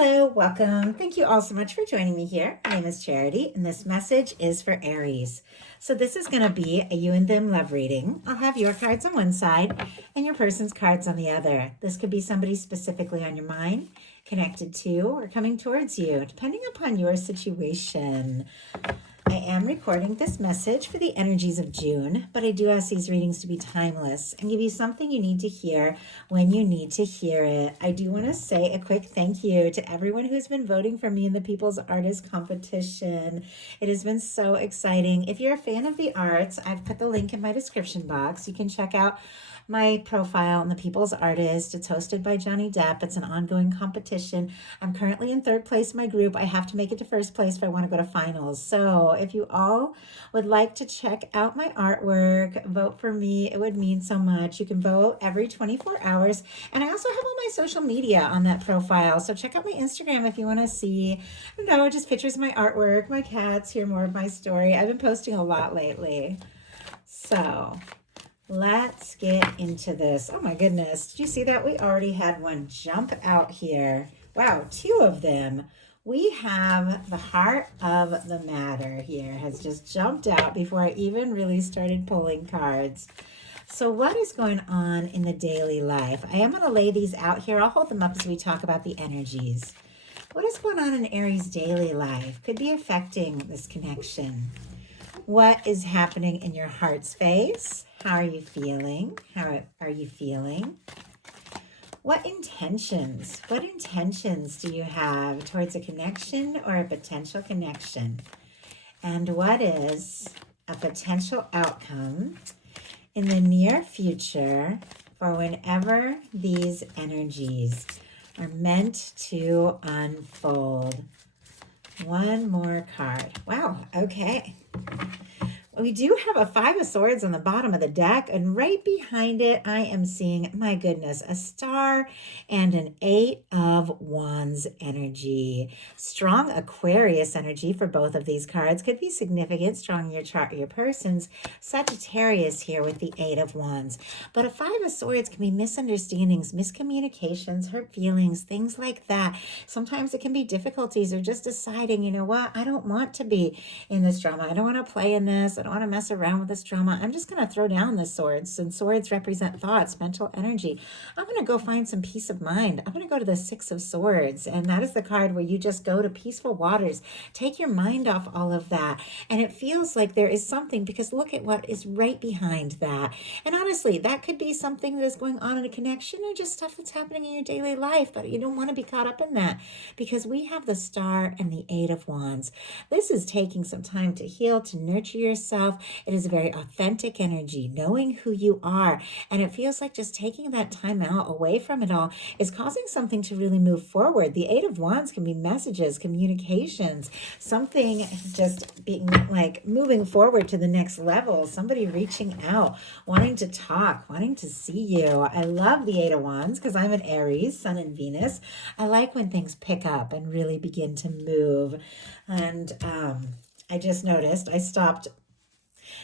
Hello, welcome. Thank you all so much for joining me here. My name is Charity, and this message is for Aries. So this is going to be a you and them love reading. I'll have your cards on one side and your person's cards on the other. This could be somebody specifically on your mind, connected to, or coming towards you, depending upon your situation. I am recording this message for the energies of June, but I do ask these readings to be timeless and give you something you need to hear when you need to hear it. I do want to say a quick thank you to everyone who's been voting for me in the People's Artist Competition. It has been so exciting. If you're a fan of the arts, I've put the link in my description box. You can check out my profile on the People's Artist. It's hosted by Johnny Depp. It's an ongoing competition. I'm currently in third place in my group. I have to make it to first place if I want to go to finals. So if you all would like to check out my artwork, vote for me. It would mean so much. You can vote every 24 hours. And I also have all my social media on that profile. So check out my Instagram if you want to see, just pictures of my artwork, my cats, hear more of my story. I've been posting a lot lately. So let's get into this. Oh my goodness. Did you see that? We already had one jump out here. Wow, two of them. We have the heart of the matter here has just jumped out before I even really started pulling cards. So what is going on in the daily life? I am going to lay these out here. I'll hold them up as we talk about the energies. What is going on in Aries' daily life? Could be affecting this connection. What is happening in your heart space? How are you feeling? How are you feeling? What intentions do you have towards a connection or a potential connection? And what is a potential outcome in the near future for whenever these energies are meant to unfold? One more card. Wow, okay. We do have a Five of Swords on the bottom of the deck, and right behind it, I am seeing, my goodness, a star and an Eight of Wands energy. Strong Aquarius energy for both of these cards. Could be significant, strong in your chart or your person's. Sagittarius here with the Eight of Wands. But a Five of Swords can be misunderstandings, miscommunications, hurt feelings, things like that. Sometimes it can be difficulties or just deciding, you know what, I don't want to be in this drama. I don't want to play in this. I don't want to mess around with this drama. I'm just going to throw down the swords, and swords represent thoughts, mental energy. I'm going to go find some peace of mind. I'm going to go to the Six of Swords, and that is the card where you just go to peaceful waters, take your mind off all of that, and it feels like there is something, because look at what is right behind that. And honestly, that could be something that is going on in a connection or just stuff that's happening in your daily life, but you don't want to be caught up in that, because we have the Star and the Eight of Wands. This is taking some time to heal, to nurture yourself. It is a very authentic energy, knowing who you are. And it feels like just taking that time out away from it all is causing something to really move forward. The Eight of Wands can be messages, communications, something just being like moving forward to the next level, somebody reaching out, wanting to talk, wanting to see you. I love the Eight of Wands because I'm an Aries, Sun and Venus. I like when things pick up and really begin to move. And I just noticed I stopped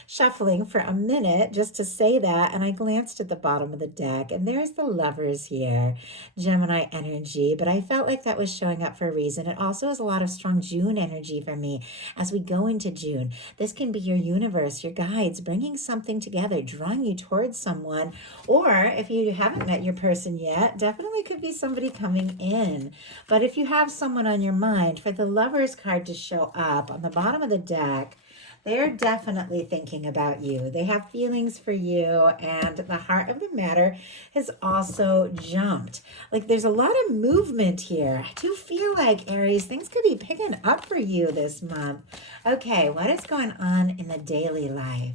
shuffling for a minute just to say that, and I glanced at the bottom of the deck, and there's the Lovers here, Gemini energy, but I felt like that was showing up for a reason. It also is a lot of strong June energy for me as we go into June. This can be your universe, your guides, bringing something together, drawing you towards someone, or if you haven't met your person yet, definitely could be somebody coming in. But if you have someone on your mind, for the Lovers card to show up on the bottom of the deck, they're definitely thinking about you. They have feelings for you, and the heart of the matter has also jumped. Like there's a lot of movement here. I do feel like, Aries, things could be picking up for you this month. Okay, what is going on in the daily life?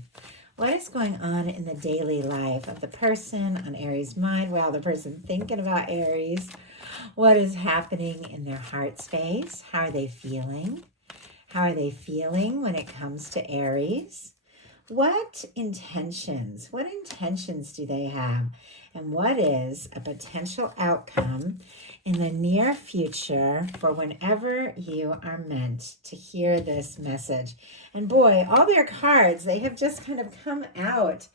What is going on in the daily life of the person on Aries' mind? Wow, the person thinking about Aries. What is happening in their heart space? How are they feeling? How are they feeling when it comes to Aries? What intentions do they have? And what is a potential outcome in the near future for whenever you are meant to hear this message? And boy, all their cards, they have just kind of come out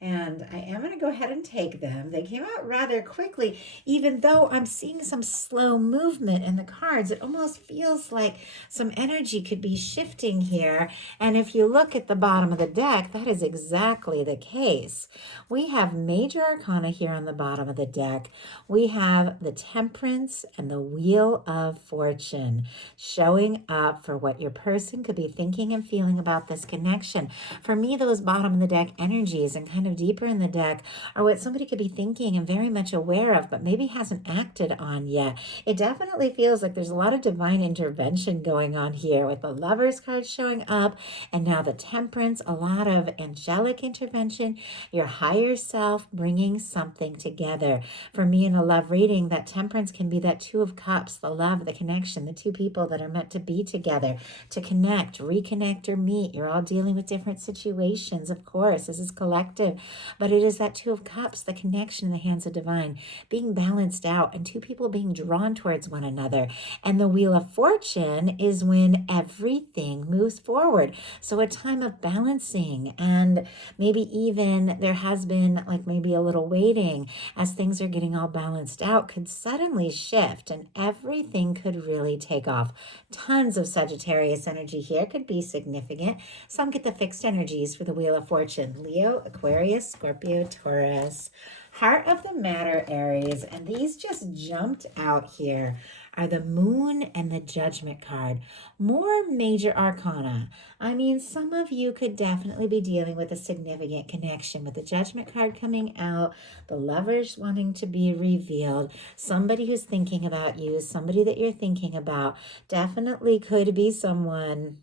And I am going to go ahead and take them. They came out rather quickly, even though I'm seeing some slow movement in the cards. It almost feels like some energy could be shifting here. And if you look at the bottom of the deck, that is exactly the case. We have major arcana here on the bottom of the deck. We have the Temperance and the Wheel of Fortune showing up for what your person could be thinking and feeling about this connection. For me, those bottom of the deck energies and kind of deeper in the deck are what somebody could be thinking and very much aware of, but maybe hasn't acted on yet. It definitely feels like there's a lot of divine intervention going on here with the Lovers card showing up and now the Temperance, a lot of angelic intervention, your higher self bringing something together. For me in a love reading, that Temperance can be that Two of Cups, the love, the connection, the two people that are meant to be together, to connect, reconnect, or meet. You're all dealing with different situations, of course. This is collective, but it is that Two of Cups, the connection in the hands of divine, being balanced out and two people being drawn towards one another. And the Wheel of Fortune is when everything moves forward. So a time of balancing, and maybe even there has been like maybe a little waiting as things are getting all balanced out, could suddenly shift and everything could really take off. Tons of Sagittarius energy here could be significant. Some get the fixed energies for the Wheel of Fortune: Leo, Aquarius, Scorpio, Taurus. Heart of the matter, Aries, and these just jumped out here are the Moon and the Judgment card. More major arcana. I mean, some of you could definitely be dealing with a significant connection with the Judgment card coming out, the Lovers wanting to be revealed, somebody who's thinking about you, somebody that you're thinking about. Definitely could be someone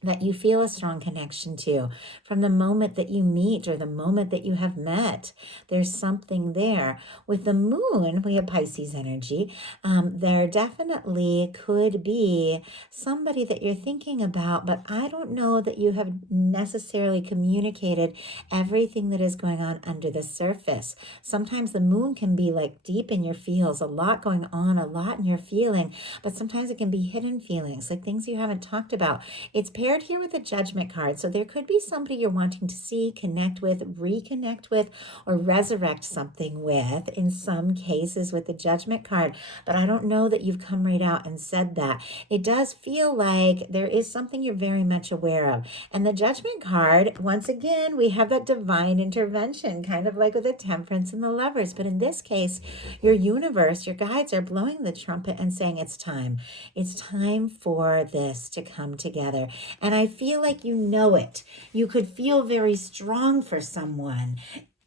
that you feel a strong connection to from the moment that you meet or the moment that you have met. There's something there. With the Moon, we have Pisces energy. There definitely could be somebody that you're thinking about, but I don't know that you have necessarily communicated everything that is going on under the surface. Sometimes the Moon can be like deep in your feels, a lot going on, a lot in your feeling, but sometimes it can be hidden feelings, like things you haven't talked about. It's paired here with a Judgment card. So there could be somebody you're wanting to see, connect with, reconnect with, or resurrect something with in some cases with the Judgment card. But I don't know that you've come right out and said that. It does feel like there is something you're very much aware of. And the Judgment card, once again, we have that divine intervention, kind of like with the Temperance and the Lovers. But in this case, your universe, your guides are blowing the trumpet and saying it's time. It's time for this to come together. And I feel like you know it. You could feel very strong for someone.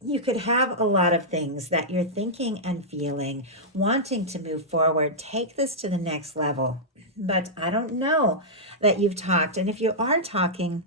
You could have a lot of things that you're thinking and feeling, wanting to move forward, take this to the next level. But I don't know that you've talked. And if you are talking,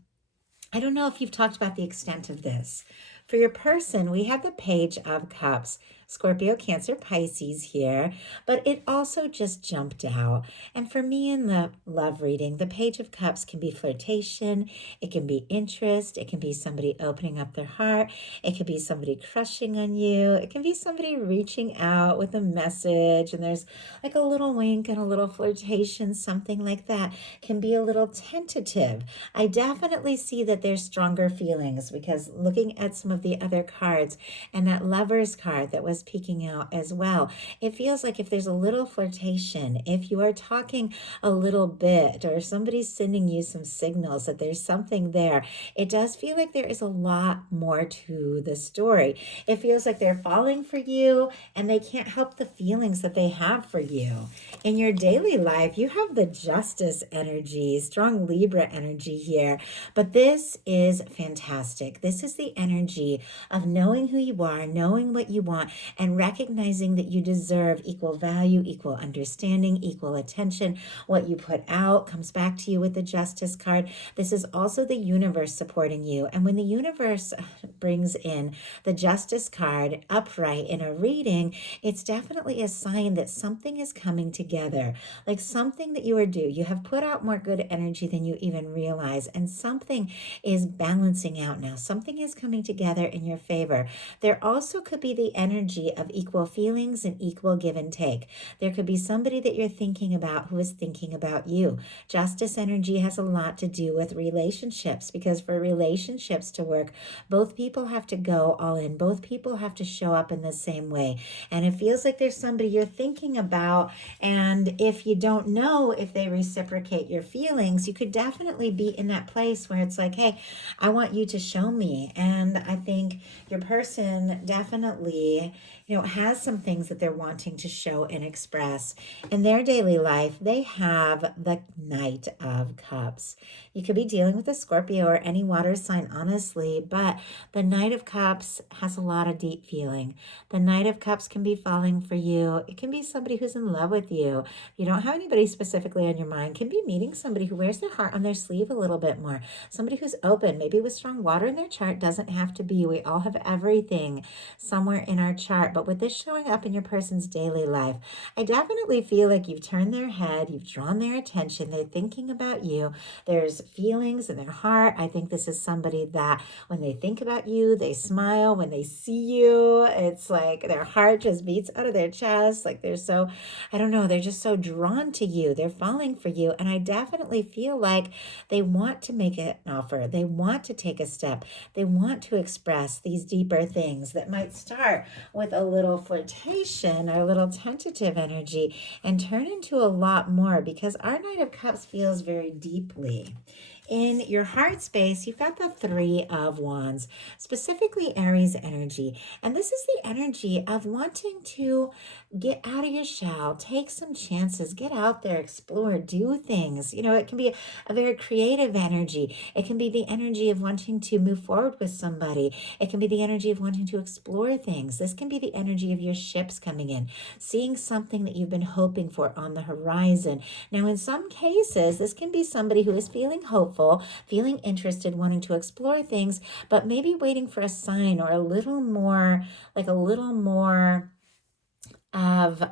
I don't know if you've talked about the extent of this. For your person, we have the Page of Cups. Scorpio, Cancer, Pisces here, but it also just jumped out. And for me in the love reading, the Page of Cups can be flirtation, it can be interest, it can be somebody opening up their heart, it could be somebody crushing on you, it can be somebody reaching out with a message, and there's like a little wink and a little flirtation, something like that. Can be a little tentative. I definitely see that there's stronger feelings because looking at some of the other cards and that Lovers card that was peeking out as well, it feels like if there's a little flirtation, if you are talking a little bit or somebody's sending you some signals that there's something there, it does feel like there is a lot more to the story. It feels like they're falling for you and they can't help the feelings that they have for you. In your daily life, you have the Justice energy, strong Libra energy here, but this is fantastic. This is the energy of knowing who you are, knowing what you want, and recognizing that you deserve equal value, equal understanding, equal attention. What you put out comes back to you with the Justice card. This is also the universe supporting you. And when the universe brings in the Justice card upright in a reading, it's definitely a sign that something is coming together, like something that you are due. You have put out more good energy than you even realize, and something is balancing out now. Something is coming together in your favor. There also could be the energy energy of equal feelings and equal give and take. There could be somebody that you're thinking about who is thinking about you. Justice energy has a lot to do with relationships, because for relationships to work, both people have to go all in. Both people have to show up in the same way. And it feels like there's somebody you're thinking about, and if you don't know if they reciprocate your feelings, you could definitely be in that place where it's like, hey, I want you to show me. And I think your person definitely, has some things that they're wanting to show and express. In their daily life, they have the Knight of Cups. You could be dealing with a Scorpio or any water sign, honestly, but the Knight of Cups has a lot of deep feeling. The Knight of Cups can be falling for you. It can be somebody who's in love with you. You don't have anybody specifically on your mind. Can be meeting somebody who wears their heart on their sleeve a little bit more. Somebody who's open, maybe with strong water in their chart. Doesn't have to be. We all have everything somewhere in our chart. But with this showing up in your person's daily life, I definitely feel like you've turned their head, you've drawn their attention, they're thinking about you. There's feelings in their heart. I think this is somebody that when they think about you, they smile. When they see you, it's like their heart just beats out of their chest. Like they're so, I don't know, they're just so drawn to you. They're falling for you. And I definitely feel like they want to make an offer. They want to take a step. They want to express these deeper things that might start with a little flirtation or a little tentative energy and turn into a lot more, because our Knight of Cups feels very deeply. In your heart space, you've got the Three of Wands, specifically Aries energy. And this is the energy of wanting to get out of your shell, take some chances, get out there, explore, do things. It can be a very creative energy. It can be the energy of wanting to move forward with somebody. It can be the energy of wanting to explore things. This can be the energy of your ships coming in, seeing something that you've been hoping for on the horizon. Now, in some cases, this can be somebody who is feeling hopeful, feeling interested, wanting to explore things, but maybe waiting for a sign or a little more of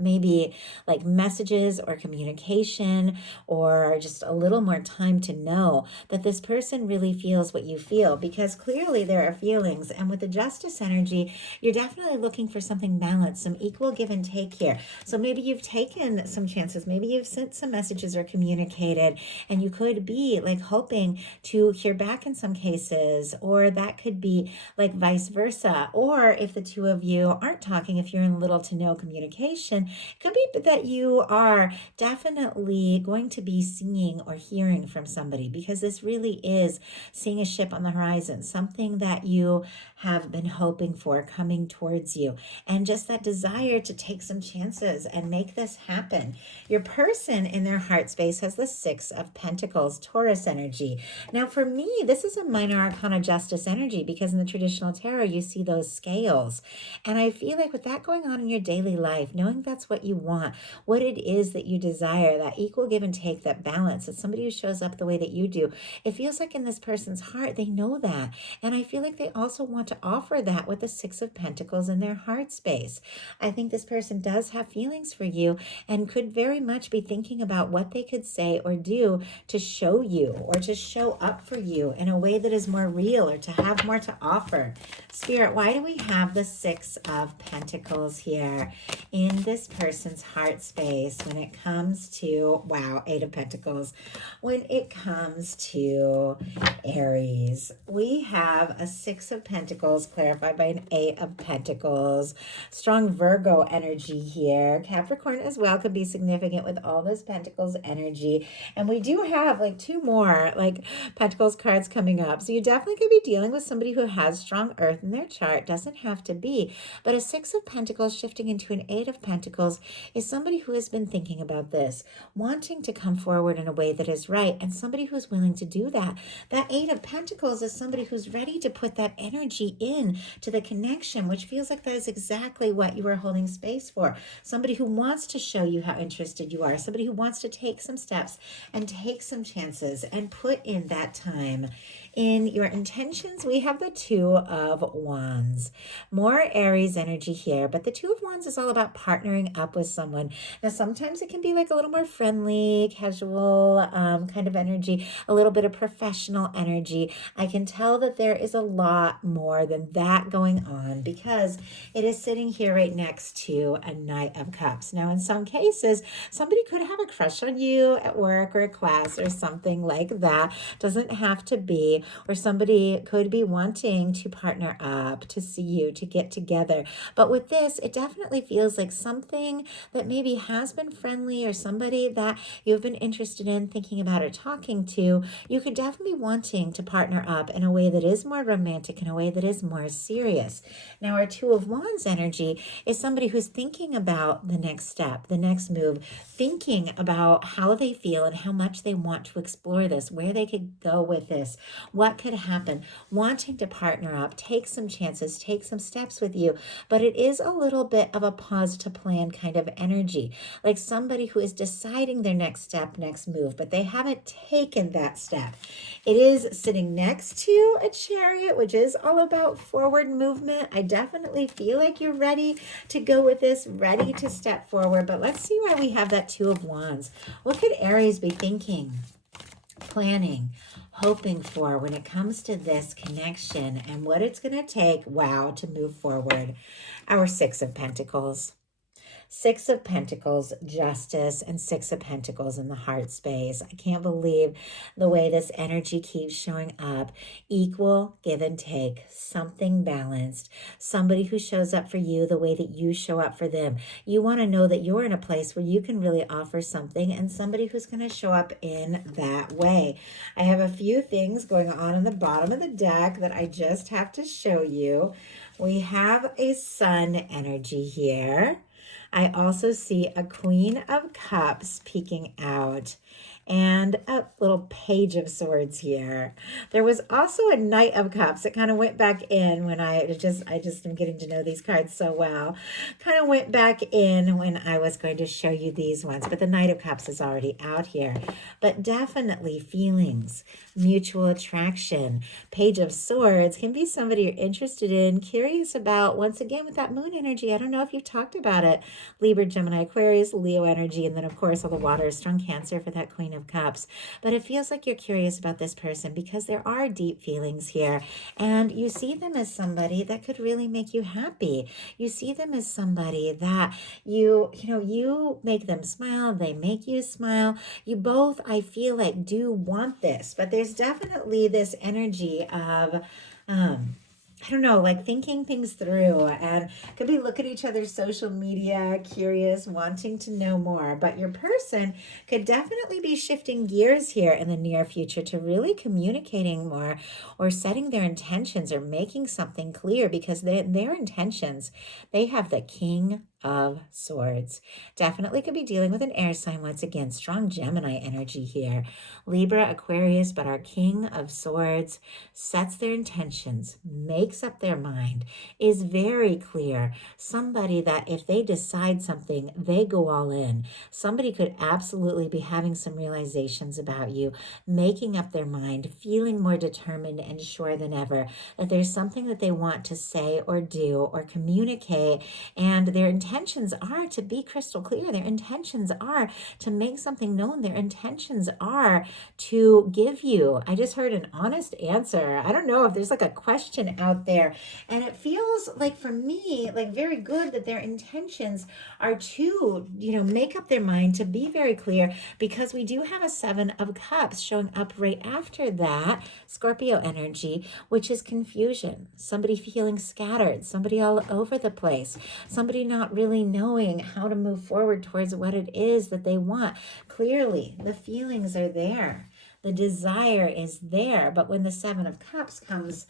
maybe like messages or communication, or just a little more time to know that this person really feels what you feel, because clearly there are feelings. And with the Justice energy, you're definitely looking for something balanced, some equal give and take here. So maybe you've taken some chances, maybe you've sent some messages or communicated, and you could be like hoping to hear back in some cases, or that could be like vice versa. Or if the two of you aren't talking, if you're in little to no communication, it could be that you are definitely going to be seeing or hearing from somebody, because this really is seeing a ship on the horizon, something that you have been hoping for coming towards you, and just that desire to take some chances and make this happen. Your person in their heart space has the Six of Pentacles, Taurus energy. Now for me, this is a minor arcana Justice energy, because in the traditional tarot you see those scales, and I feel like with that going on in your daily life, knowing that's what you want, what it is that you desire, that equal give and take, that balance, that somebody who shows up the way that you do, it feels like in this person's heart they know that. And I feel like they also want to offer that with the Six of Pentacles in their heart space. I think this person does have feelings for you and could very much be thinking about what they could say or do to show you or to show up for you in a way that is more real, or to have more to offer. Spirit, why do we have the Six of Pentacles here in this person's heart space when it comes to, wow, Eight of Pentacles, when it comes to Aries? We have a Six of Pentacles clarified by an Eight of Pentacles. Strong Virgo energy here. Capricorn as well could be significant with all this Pentacles energy. And we do have like two more like Pentacles cards coming up. So you definitely could be dealing with somebody who has strong earth in their chart. Doesn't have to be. But a Six of Pentacles shifting into an Eight of Pentacles is somebody who has been thinking about this, wanting to come forward in a way that is right, and somebody who's willing to do that. That Eight of Pentacles is somebody who's ready to put that energy in to the connection, which feels like that is exactly what you are holding space for. Somebody who wants to show you how interested you are, somebody who wants to take some steps and take some chances and put in that time In your intentions, we have the Two of Wands. More Aries energy here, but the Two of Wands is all about partnering up with someone. Now, sometimes it can be like a little more friendly, casual kind of energy, a little bit of professional energy. I can tell that there is a lot more than that going on because it is sitting here right next to a Knight of Cups. Now, in some cases, somebody could have a crush on you at work or a class or something like that. Doesn't have to be. Or somebody could be wanting to partner up, to see you, to get together. But with this, it definitely feels like something that maybe has been friendly or somebody that you've been interested in, thinking about or talking to. You could definitely be wanting to partner up in a way that is more romantic, in a way that is more serious. Now, our Two of Wands energy is somebody who's thinking about the next step, the next move, thinking about how they feel and how much they want to explore this, where they could go with this, what could happen, wanting to partner up, take some chances, take some steps with you. But it is a little bit of a pause to plan kind of energy, like somebody who is deciding their next step, next move, but they haven't taken that step. It is sitting next to a Chariot, which is all about forward movement. I definitely feel like you're ready to go with this, ready to step forward. But let's see why we have that Two of Wands. What could Aries be thinking, planning, hoping for when it comes to this connection and what it's going to take, wow, to move forward? Our Six of Pentacles. Six of Pentacles, Justice, and Six of Pentacles in the heart space. I can't believe the way this energy keeps showing up. Equal give and take, something balanced, somebody who shows up for you the way that you show up for them. You want to know that you're in a place where you can really offer something and somebody who's going to show up in that way. I have a few things going on in the bottom of the deck that I just have to show you. We have a Sun energy here. I also see a Queen of Cups peeking out and a little Page of Swords here. There was also a Knight of Cups. It kind of went back in when I just am getting to know these cards so well. Kind of went back in when I was going to show you these ones, but the Knight of Cups is already out here. But definitely feelings, mutual attraction. Page of Swords can be somebody you're interested in, curious about. Once again, with that moon energy, I don't know if you've talked about it. Libra, Gemini, Aquarius, Leo energy, and then of course all the water, strong Cancer for that Queen of Cups. But it feels like you're curious about this person because there are deep feelings here, and you see them as somebody that could really make you happy. You see them as somebody that you make them smile, they make you smile. You both, I feel like, do want this, but there's definitely this energy of I don't know, like thinking things through, and could be look at each other's social media, curious, wanting to know more. But your person could definitely be shifting gears here in the near future to really communicating more or setting their intentions or making something clear, because their intentions, they have the King of Swords. Definitely could be dealing with an air sign once again. Strong Gemini energy here. Libra, Aquarius, but our King of Swords sets their intentions, makes up their mind, is very clear. Somebody that if they decide something, they go all in. Somebody could absolutely be having some realizations about you, making up their mind, feeling more determined and sure than ever that there's something that they want to say or do or communicate, and their intentions are to be crystal clear. Their intentions are to make something known. Their intentions are to give you, I just heard an honest answer. I don't know if there's like a question out there, and it feels like for me like very good that their intentions are to make up their mind, to be very clear, because we do have a Seven of Cups showing up right after that, Scorpio energy, which is confusion, somebody feeling scattered, somebody all over the place, somebody not really knowing how to move forward towards what it is that they want. Clearly the feelings are there, the desire is there, but when the Seven of Cups comes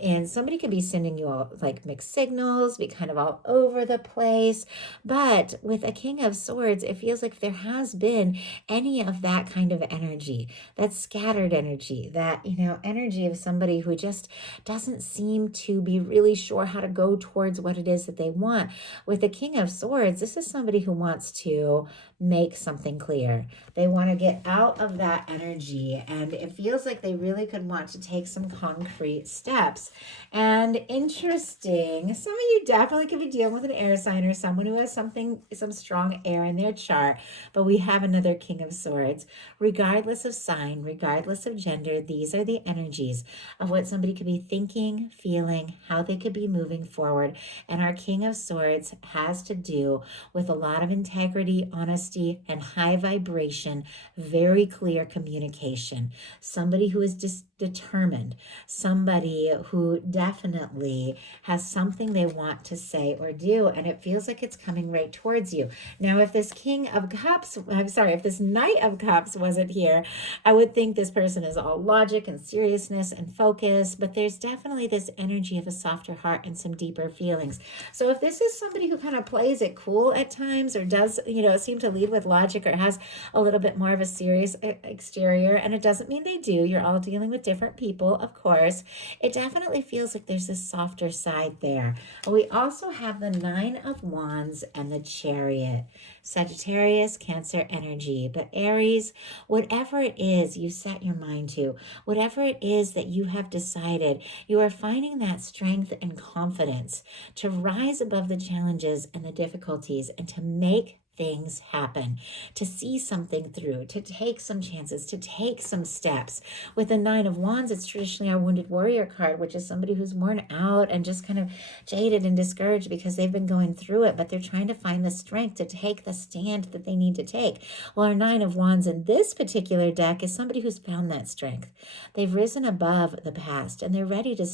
in, somebody could be sending you all like mixed signals, be kind of all over the place. But with a King of Swords, it feels like there has been any of that kind of energy, that scattered energy, that energy of somebody who just doesn't seem to be really sure how to go towards what it is that they want. With the King of Swords, this is somebody who wants to make something clear. They want to get out of that energy energy, and it feels like they really could want to take some concrete steps. And interesting, some of you definitely could be dealing with an air sign or someone who has some strong air in their chart, but we have another King of Swords. Regardless of sign, regardless of gender, these are the energies of what somebody could be thinking, feeling, how they could be moving forward. And our King of Swords has to do with a lot of integrity, honesty, and high vibration, very clear communication. Somebody who is determined, somebody who definitely has something they want to say or do, and it feels like it's coming right towards you. Now, if this if this Knight of Cups wasn't here, I would think this person is all logic and seriousness and focus, but there's definitely this energy of a softer heart and some deeper feelings. So if this is somebody who kind of plays it cool at times or does, seem to lead with logic or has a little bit more of a serious exterior, and it doesn't mean they do, you're all dealing with different people, of course, it definitely feels like there's this softer side there. We also have the Nine of Wands and the Chariot. Sagittarius, Cancer energy, but Aries, whatever it is you set your mind to, whatever it is that you have decided, you are finding that strength and confidence to rise above the challenges and the difficulties and to make things happen, to see something through, to take some chances, to take some steps. With the Nine of Wands, it's traditionally our Wounded Warrior card, which is somebody who's worn out and just kind of jaded and discouraged because they've been going through it, but they're trying to find the strength to take the stand that they need to take. Well, our Nine of Wands in this particular deck is somebody who's found that strength. They've risen above the past and they're ready to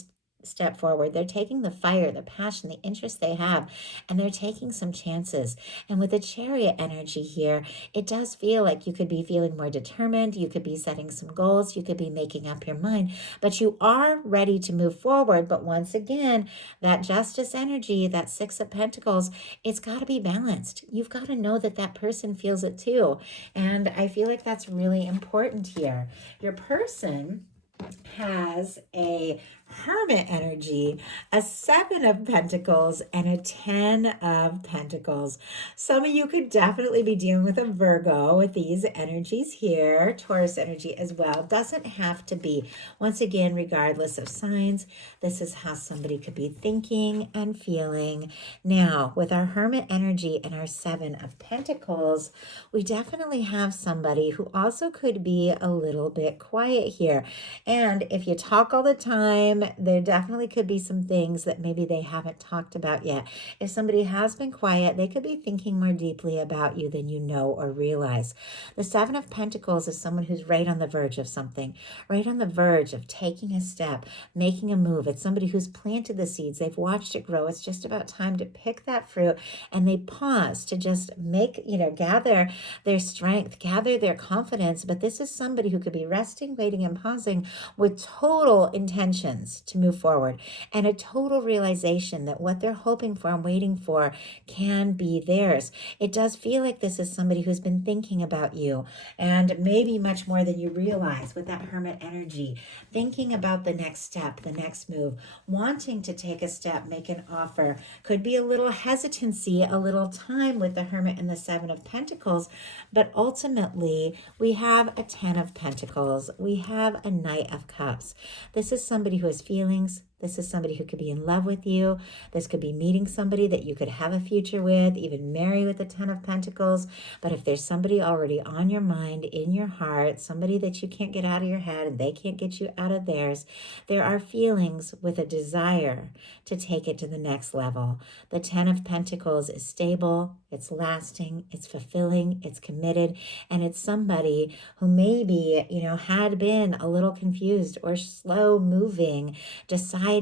step forward. They're taking the fire, the passion, the interest they have, and they're taking some chances. And with the Chariot energy here, it does feel like you could be feeling more determined. You could be setting some goals. You could be making up your mind, but you are ready to move forward. But once again, that Justice energy, that Six of Pentacles, it's got to be balanced. You've got to know that that person feels it too. And I feel like that's really important here. Your person has a Hermit energy, a Seven of Pentacles, and a 10 of Pentacles. Some of you could definitely be dealing with a Virgo with these energies here. Taurus energy as well. Doesn't have to be. Once again, regardless of signs, this is how somebody could be thinking and feeling. Now, with our Hermit energy and our Seven of Pentacles, we definitely have somebody who also could be a little bit quiet here. And if you talk all the time, there definitely could be some things that maybe they haven't talked about yet. If somebody has been quiet, they could be thinking more deeply about you than you know or realize. The Seven of Pentacles is someone who's right on the verge of something, right on the verge of taking a step, making a move. It's somebody who's planted the seeds. They've watched it grow. It's just about time to pick that fruit, and they pause to just gather their strength, gather their confidence. But this is somebody who could be resting, waiting, and pausing with total intentions to move forward and a total realization that what they're hoping for and waiting for can be theirs. It does feel like this is somebody who's been thinking about you, and maybe much more than you realize with that Hermit energy, thinking about the next step, the next move, wanting to take a step, make an offer. Could be a little hesitancy, a little time with the Hermit and the Seven of Pentacles, but ultimately we have a 10 of Pentacles. We have a Knight of Cups. This is somebody who has feelings. This is somebody who could be in love with you. This could be meeting somebody that you could have a future with, even marry with the 10 of Pentacles. But if there's somebody already on your mind, in your heart, somebody that you can't get out of your head and they can't get you out of theirs, there are feelings with a desire to take it to the next level. The 10 of Pentacles is stable, it's lasting, it's fulfilling, it's committed, and it's somebody who maybe, had been a little confused or slow moving, deciding,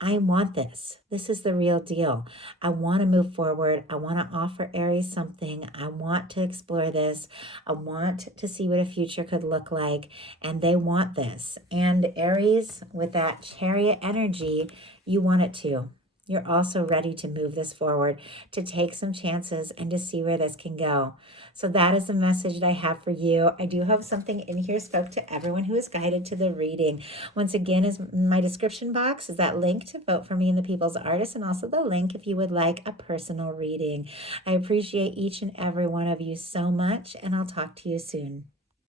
I want this. This is the real deal. I want to move forward. I want to offer Aries something. I want to explore this. I want to see what a future could look like. And they want this. And Aries, with that Chariot energy, you want it too. You're also ready to move this forward, to take some chances and to see where this can go. So that is the message that I have for you. I do have something in here spoke to everyone who is guided to the reading. Once again, is my description box is that link to vote for me in the People's Artist, and also the link if you would like a personal reading. I appreciate each and every one of you so much, and I'll talk to you soon.